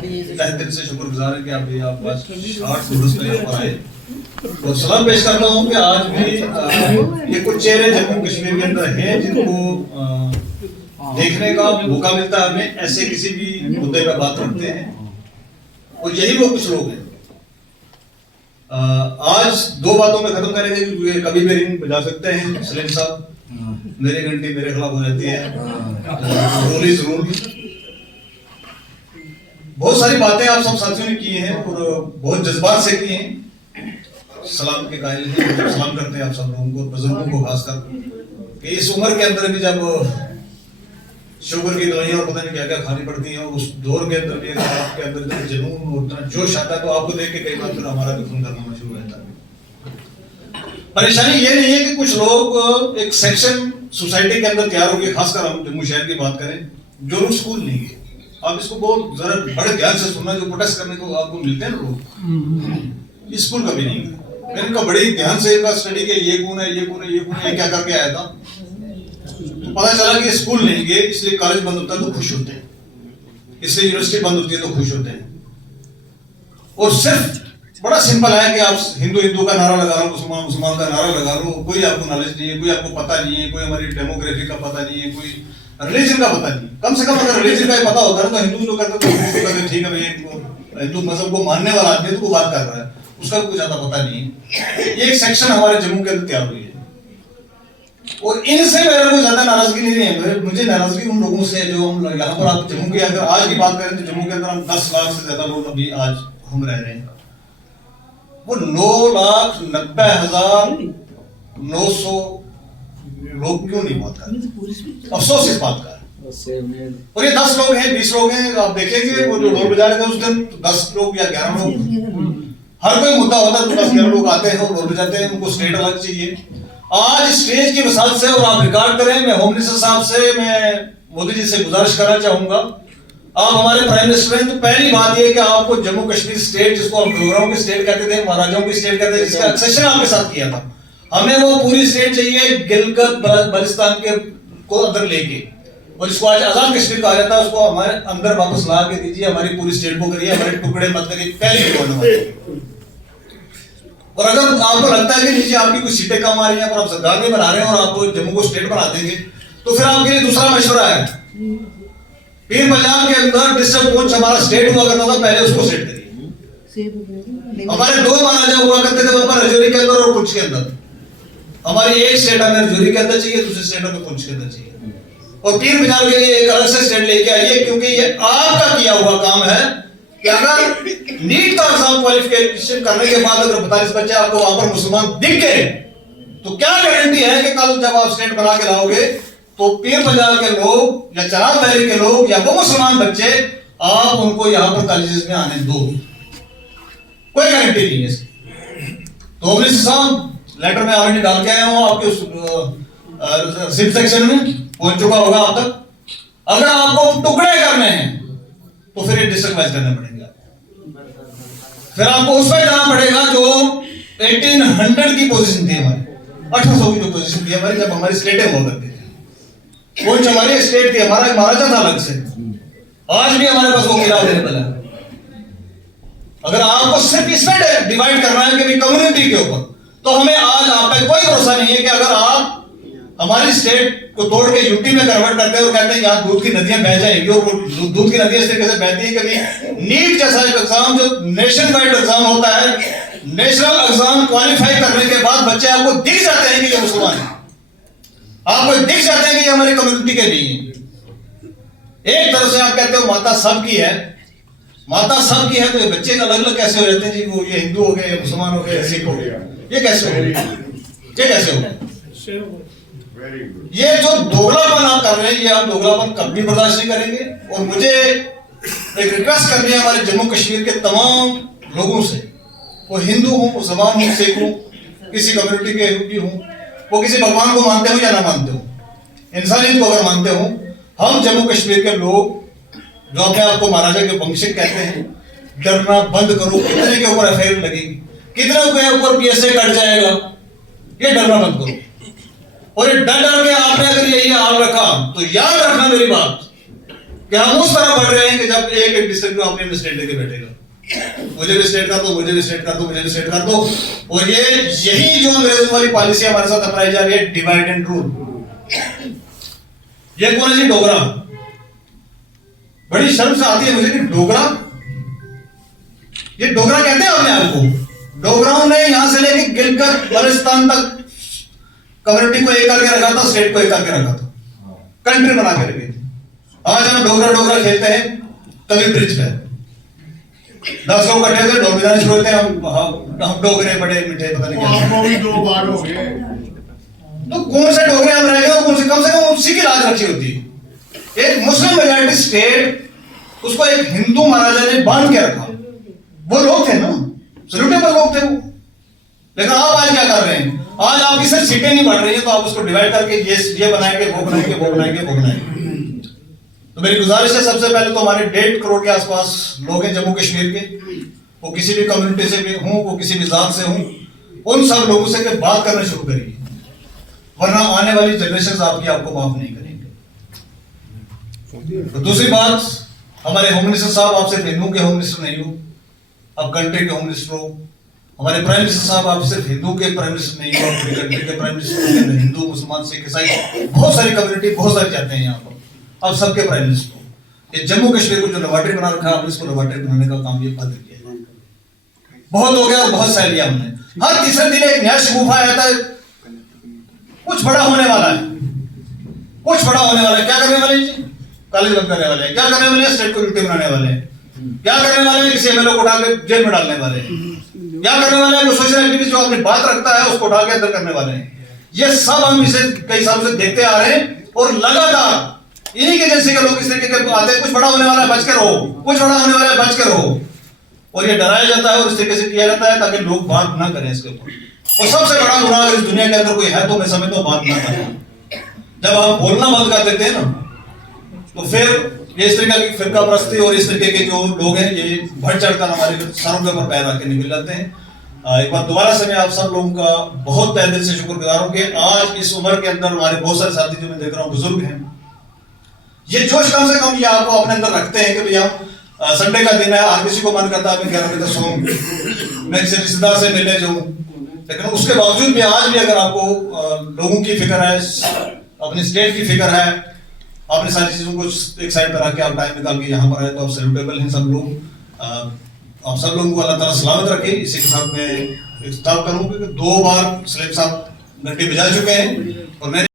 तहे दिल से शुक्रगुजार है कि आप 60 जुलूस में यहाँ पर आए। और सलाम पेश करता हूँ कि आज भी ये कुछ चेहरे जम्मू कश्मीर के अंदर हैं जिनको देखने का मौका मिलता है, हमें ऐसे किसी भी मुद्दे पर बात करते हैं और यही वो कुछ लोग हैं। आज दो बातों में खत्म करेंगे क्योंकि कभी भी रिंग बजा सकते हैं सलीम साहब, मेरी घंटी मेरे खिलाफ हो जाती है, रूल इज रूल। बहुत सारी बातें आप सब साथियों ने की हैं और बहुत जज्बात से की हैं, सलाम के कायल हैं, सलाम करते हैं आप सब लोगों को, बुजुर्गों को खासकर कि इस उम्र के अंदर भी जब शुगर की दवाइयां और पता नहीं क्या क्या खानी पड़ती हैं, उस दौर के अंदर भी आपके अंदर जब जुनून और इतना जोश आता है तो आपको देख के कई बार फिर हमारा भी खून करना शुरू हो जाता है। परेशानी ये नहीं है कि कुछ लोग एक सेक्शन सोसाइटी के अंदर तैयार हो गए, खासकर हम जम्मू शहर की बात करें, जो लोग स्कूल नहीं गए। आप इसको बहुत जरा बड़े ध्यान से सुनना, जो प्रोटेस्ट करने को आपको मिलते हैं ना लोग, स्कूल कभी नहीं गए। मैंने इनका बड़े ध्यान से इनका स्टडी किया, ये कौन है, ये कौन है, ये कौन है, ये क्या करके आया था, तो पता चला कि स्कूल नहीं गए, इसलिए कॉलेज बंद होता है तो खुश होते हैं, इसलिए यूनिवर्सिटी बंद होती है तो खुश होते हैं। और सिर्फ बड़ा सिंपल है कि आप हिंदू हिंदू का नारा लगा लो, मुसलमान मुसलमान का नारा लगा लो, कोई आपको नॉलेज नहीं है, कोई आपको पता नहीं है, कोई हमारी डेमोग्राफी का पता नहीं है, कोई रिलीजन का पता नहीं। कम से कम अगर रिलीजन का पता होता है तो हिंदू लोग कहते हैं ठीक है भाई, हिंदू मजहब को मानने वाला आदमी तो वो बात कर रहा है, उसका कुछ ज्यादा पता नहीं है। ये एक सेक्शन हमारे जम्मू के अंदर तैयार हुई है और इनसे मेरे को ज्यादा नाराजगी नहीं है। मुझे नाराजगी उन लोगों से जो हम यहाँ पर, आप जम्मू की अगर आज की बात करें तो जम्मू के अंदर हम 10 लाख से ज्यादा लोग अभी आज घूम रह रहे हैं, वो 9,90,900 लोग क्यों नहीं बात कर रहे? अफसोस इस बात का है। और ये 10 लोग हैं, 20 लोग हैं, आप देखेंगे वो जो ढोल बजा रहे थे उस दिन 10 लोग या 11 लोग, हर कोई मुद्दा होता है तो 10-11 लोग आते हैं और ढोल बजाते हैं, उनको स्टेट अलग चाहिए। आज स्टेज की मिसाल से और आप रिकॉर्ड करें, मैं होम मिनिस्टर साहब से, मैं मोदी जी से गुजारिश करना चाहूंगा, आप हमारे प्राइम मिनिस्टर हैं, तो पहली बात ये कि आपको जम्मू कश्मीर स्टेट, जिसको हम प्रोग्राम की स्टेट कहते थे, महाराजाओं की स्टेट कहते थे, जिसका एक्सेशन आपके साथ किया था, हमें वो पूरी स्टेट चाहिए गिलगित बल्तिस्तान के को अंदर लेके, और इसको आज आजाद कश्मीर कहा जाता है, उसको हमारे अंदर वापस ला के दीजिए, हमारी पूरी स्टेट को करिए, हमारे टुकड़े मत करिए, पहली गवर्नमेंट। और अगर आपको लगता है कि नीचे आपकी कुछ सीटें कम आ रही हैं और आप सरकार नहीं बना रहे हैं और आप जम्मू को स्टेट बना देंगे, तो फिर आपके लिए दूसरा मशवरा है, पीर पंजाब के अंदर डिस्ट्रिक्ट कोच हमारा स्टेट हुआ करता था, पहले उसको सेट करिए। हमारे 2 महाराजा हुआ करते थे, वहां पर रजौरी के अंदर और पुंछ के अंदर। हमारी एक स्टेट हमें रजौरी के अंदर चाहिए, दूसरी स्टेट हमें पुंछ के अंदर चाहिए, और पीर पंजाब के लिए एक अलग से स्टेट लेके आइए, क्योंकि ये आपका किया हुआ काम है कि अगर नीट का एग्जाम क्वालिफिकेशन करने के बाद अगर 42 बच्चे आपको वहां पर मुसलमान दिख गए, तो क्या गारंटी है कि कल जब आप स्टेट बना के लाओगे तो पीर पंजाब के लोग या चराग वैली के लोग या वो मुसलमान बच्चे आप उनको यहाँ पर कॉलेजेस में आने दो? कोई गारंटी नहीं है इसकी। तो मिनिस्टर साहब लेटर में ऑलरेडी डाल के आया हूँ, आपके रिसिप्ट सेक्शन में पहुंच चुका होगा आप तक। अगर आपको टुकड़े करने हैं तो फिर डिस्ट्रिक्ट वाइज करने पड़ेंगे, फिर आपको उस पर जाना पड़ेगा जो 1800 की पोजीशन थी हमारी, 1800 की जो पोजीशन थी हमारी, जब हमारी स्टेटें हुआ करती थी, वो हमारी स्टेट थी, हमारा महाराजा था अलग से। आज भी हमारे पास वो किला अवेलेबल है। अगर आपको सिर्फ इसमें डिवाइड करना है कि कम्युनिटी के ऊपर, तो हमें आज आप पे कोई भरोसा नहीं है कि अगर आप हमारी स्टेट को तोड़ के यूटी में कन्वर्ट करते हैं और कहते हैं यहाँ दूध की नदियां बह जाएंगी, और वो दूध की नदियां इस तरीके से बहती है कि नीट जैसा एक एग्जाम जो नेशन वाइड एग्जाम होता है, नेशनल एग्जाम क्वालिफाई करने के बाद बच्चे आपको दिख जाते हैं कि ये मुसलमान है, आपको दिख जाते हैं कि ये हमारी कम्युनिटी के नहीं है। एक तरफ से आप कहते हो माता सबकी है, माता सबकी है, तो ये बच्चे अलग अलग कैसे हो जाते हैं जी? वो ये हिंदू हो गए, मुसलमान हो गए, सिख हो गए, ये कैसे हो गए? ये कैसे हो गए? ये जो दोगलापन आप कर रहे हैं, ये आप दोगलापन कभी बर्दाश्त नहीं करेंगे। और मुझे एक रिक्वेस्ट करनी है हमारे जम्मू कश्मीर के तमाम लोगों से, वो हिंदू हो, मुसलमान हो, सिख हो, किसी कम्युनिटी के भी हो, वो किसी भगवान को मानते हो या ना मानते हो, इंसानियत को अगर मानते हो, हम जम्मू कश्मीर के लोग जो अपने आप को महाराजा के वंशज कहते हैं, डरना बंद करो। कितने के ऊपर एफआईआर लगेगी, कितने के ऊपर पीएसए कट जाएगा, ये डरना बंद करो। और ये डर डर के आपने अगर यही हाल रखा तो याद रखना मेरी बात, कि हम उस तरह बढ़ रहे हैं कि जब एक एक डिस्ट्रिक्ट को अपने स्टेट लेके बैठेगा, मुझे भी स्टेट कर दो, मुझे भी स्टेट कर दो, मुझे भी स्टेट कर दो। और ये यही जो अंग्रेजों वाली पॉलिसी हमारे साथ अपनाई जा रही है, डिवाइड एंड रूल। ये कौन है जी? डोगरा। बड़ी शर्म से आती है मुझे कि डोगरा, ये डोगरा कहते हैं अपने आप को। डोगराओं ने यहां से लेके गिलगित बल्तिस्तान तक कम्युनिटी को एक करके रखा था, स्टेट को एक करके रखा था, कंट्री बना के रखी थी। आज हम डोगरा डोगरा खेलते हैं तभी ब्रिज पे 10 लोग इकट्ठे थे, ढोल बजाने शुरू होते हैं, हम डोगरे बड़े मीठे, पता नहीं क्या। भी 2 बार हो गए। तो कौन से डोगरे हम रह गए और कौन से, कम से कम उसी की लाज रखी होती है। एक मुस्लिम मेजॉरिटी स्टेट, उसको एक हिंदू महाराजा ने बांध के रखा। वो लोग थे ना, सल्यूटेबल लोग थे वो। लेकिन आप आज क्या कर रहे हैं? आज आपकी सिर्फ सीटें नहीं बढ़ रही है तो आप उसको डिवाइड करके ये बनाएंगे, वो बनाएंगे, वो बनाएंगे, वो बनाएंगे। तो मेरी गुजारिश है, सबसे पहले तो हमारे 1.5 करोड़ के आसपास लोग हैं जम्मू कश्मीर के, वो किसी भी कम्युनिटी से भी हों, वो किसी भी जात से हों, उन सब लोगों से बात करना शुरू करिए, वरना आने वाली जनरेशन आपको माफ नहीं करेंगे। तो दूसरी बात, हमारे होम मिनिस्टर साहब, आप सिर्फ हिंदू के होम मिनिस्टर नहीं हो, आप कंट्री के होम मिनिस्टर हो। हमारे प्राइम मिनिस्टर साहब, आप सिर्फ हिंदू के प्राइम मिनिस्टर नहीं हो, पूरी कंट्री के प्राइम मिनिस्टर हो। हिंदू, मुसलमान, सिख, ईसाई, बहुत सारी कम्युनिटी, बहुत सारे जाते हैं यहाँ पर, आप सबके प्राइम मिनिस्टर हो। ये जम्मू कश्मीर को जो लेबोरेटरी बना रखा है, आपने इसको लेबोरेटरी बनाने का काम ये बंद किया है। बहुत हो गया और बहुत सह लिया हमने। हर तीसरे दिन एक नया शगुफा आता है, कुछ बड़ा होने वाला है, कुछ बड़ा होने वाला है। क्या करने वाले जी? कॉलेज बंद करने वाले हैं। क्या करने वाले हैं? स्टेट को यूटी बनाने वाले हैं। क्या करने वाले हैं? किसी एमएलए को उठा के जेल में डालने वाले हैं। क्या करने वाले हैं? वो सोशल एक्टिविस्ट जो अपनी बात रखता है उसको उठा के अंदर करने वाले हैं। ये सब हम इसे कई सालों से देखते आ रहे हैं और लगातार इन्हीं के एजेंसी के लोग इस तरीके के आते हैं, कुछ बड़ा होने वाला है, बच के रहो, कुछ बड़ा होने वाला है, बच के रहो। और ये डराया जाता है और इस तरीके से किया जाता है ताकि लोग बात ना करें इसके ऊपर। और सबसे बड़ा गुनाह अगर इस दुनिया के अंदर कोई है तो मैं समझता हूं बात ना करना। जब आप बोलना बंद कर देते हैं ना, तो फिर ये इस तरीके की फिरका परस्ती और इस तरीके के जो लोग हैं, ये बढ़ चढ़कर हमारे सरों के ऊपर पैर रख के निकल जाते हैं। एक बार दोबारा से मैं आप सब लोगों का बहुत तहे दिल से शुक्रगुजार हूं कि आज इस उम्र के अंदर हमारे बहुत सारे साथी जो मैं देख रहा हूँ बुजुर्ग हैं, ये जोश कम से कम ये आपको अपने अंदर रखते हैं कि भैया संडे का दिन है, हर किसी को मन करता है मैं 11 बजे तक सोऊं, मैं किसी रिश्तेदार से मिलने जाऊं। लेकिन उसके बावजूद भी आज भी अगर आपको लोगों की फिक्र है, अपनी स्टेट की फिक्र है, आपने सारी चीजों को एक साइड पर रख के आप टाइम निकाल के यहाँ पर आए, तो आप सैल्यूटेबल हैं सब लोग। आप सब लोगों को अल्लाह ताला सलामत रखे। इसी के साथ मैं स्टॉप करूँ, क्योंकि 2 बार सलीम साहब घंटी बजा चुके हैं और मैं